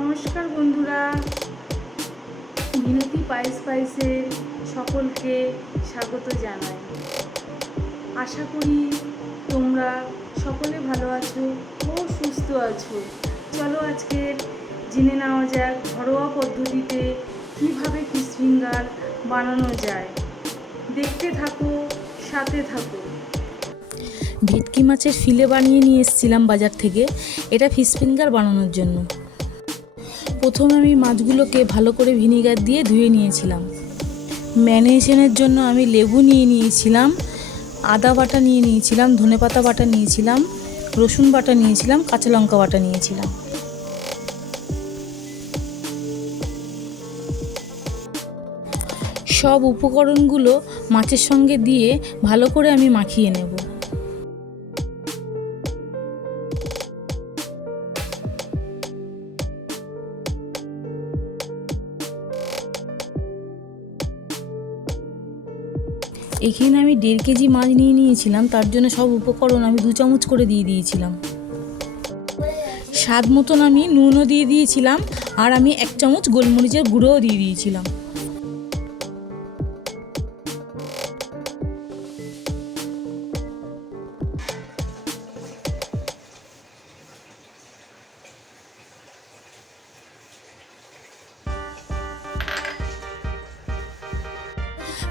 নমস্কার বন্ধুরা, মিনতি স্পাইসে সকলকে স্বাগত জানাই। আশা করি তোমরা সকলে ভালো আছো ও সুস্থ আছো। চলো আজকের জেনে নেওয়া যাক ঘরোয়া পদ্ধতিতে কীভাবে ফিশ ফিঙ্গার বানানো যায়। দেখতে থাকো, সাথে থাকো। ভেটকি মাছের ফিলে বানিয়ে নিয়ে এসেছিলাম বাজার থেকে, এটা ফিশ ফিঙ্গার বানানোর জন্য। প্রথমে আমি মাছগুলোকে ভালো করে ভিনিগার দিয়ে ধুয়ে নিয়েছিলাম। ম্যারিনেশনের জন্য আমি লেবু নিয়ে নিয়েছিলাম, আদা বাটা নিয়ে নিয়েছিলাম, ধনেপাতা বাটা নিয়েছিলাম, রসুন বাটা নিয়েছিলাম, কাঁচা লঙ্কা বাটা নিয়েছিলাম। সব উপকরণগুলো মাছের সঙ্গে দিয়ে ভালো করে আমি মাখিয়ে নেব। এখানে আমি 1.5 কেজি মাছ নিয়ে নিয়েছিলাম, তার জন্য সব উপকরণ আমি 2 চামচ করে দিয়ে দিয়েছিলাম। স্বাদ মতন আমি নুনও দিয়ে দিয়েছিলাম, আর আমি 1 চামচ গোলমরিচের গুঁড়োও দিয়ে দিয়েছিলাম।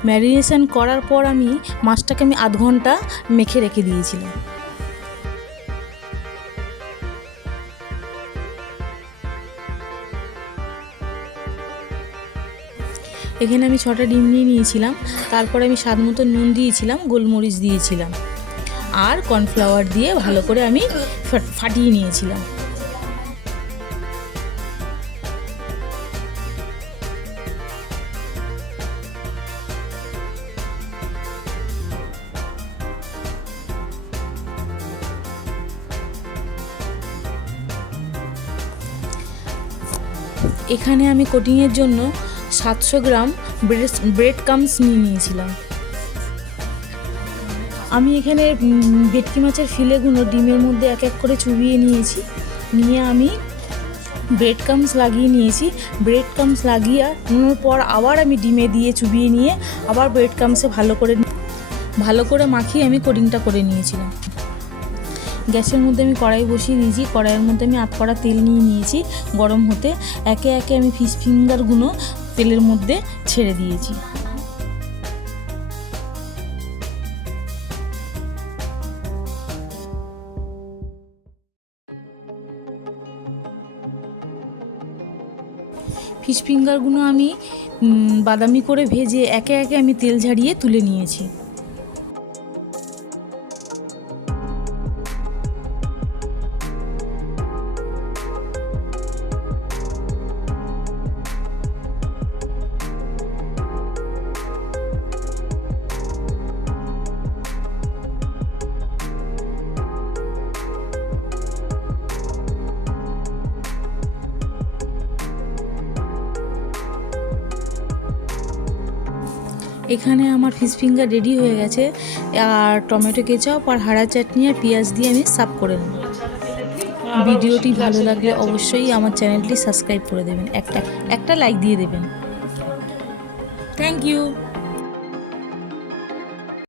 ম্যারিনেশন করার পর আমি মাছটাকে আধ ঘন্টা মেখে রেখে দিয়েছিলাম। এখানে আমি 6টা ডিম নিয়ে নিয়েছিলাম। তারপরে আমি স্বাদ মতো নুন দিয়েছিলাম, গোলমরিচ দিয়েছিলাম, আর কর্নফ্লাওয়ার দিয়ে ভালো করে আমি ফাটিয়ে নিয়েছিলাম। এখানে আমি কোটিংয়ের জন্য 700 গ্রাম ব্রেড ক্রাম্বস নিয়ে নিয়েছিলাম। আমি এখানে ভেটকি মাছের ফিলেগুলো ডিমের মধ্যে এক এক করে চুবিয়ে নিয়েছি। নিয়ে আমি ব্রেড ক্রাম্বস লাগিয়ে নিয়েছি। ব্রেড ক্রাম্বস লাগিয়ে পর আবার আমি ডিমে দিয়ে চুবিয়ে নিয়ে আবার ব্রেড ক্রাম্বসে ভালো করে মাখিয়ে আমি কোটিংটা করে নিয়েছিলাম। গ্যাসের মধ্যে আমি কড়াই বসিয়ে দিয়েছি। কড়াইয়ের মধ্যে আমি 8 কড়া তেল নিয়ে নিয়েছি গরম হতে। একে একে আমি ফিশ ফিঙ্গারগুলো তেলের মধ্যে ছেড়ে দিয়েছি। ফিশ ফিঙ্গারগুলো আমি বাদামি করে ভেজে একে একে আমি তেল ঝারিয়ে তুলে নিয়েছি। এখানে আমার ফিশ ফিঙ্গার রেডি হয়ে গেছে। আর টমেটো কেচাপ আর হাড়া চাটনি আর পেঁয়াজ দিয়ে আমি সার্ভ করে নেব। ভিডিওটি ভালো লাগলে অবশ্যই আমার চ্যানেলটি সাবস্ক্রাইব করে দেবেন, একটা লাইক দিয়ে দেবেন। Thank you.